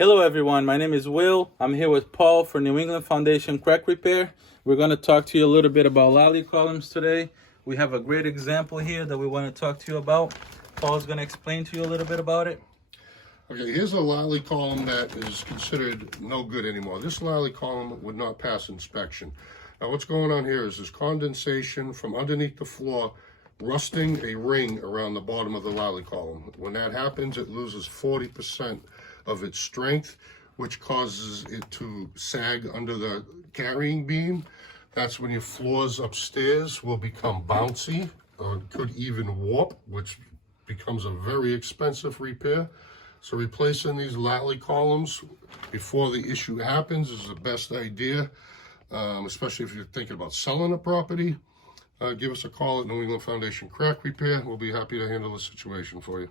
Hello everyone, my name is Will. I'm here with Paul for New England Foundation Crack Repair. We're going to talk to you a little bit about Lally columns today. We have a great example here that we want to talk to you about. Paul's going to explain to you a little bit about it. Okay, here's a Lally column that is considered no good anymore. This Lally column would not pass inspection. Now what's going on here is there's condensation from underneath the floor rusting a ring around the bottom of the Lally column. When that happens, it loses 40% of its strength, which causes it to sag under the carrying beam. That's when your floors upstairs will become bouncy or could even warp, which becomes a very expensive repair. So replacing these Lally columns before the issue happens is the best idea, especially if you're thinking about selling a property. Give us a call at New England Foundation Crack Repair. We'll be happy to handle the situation for you.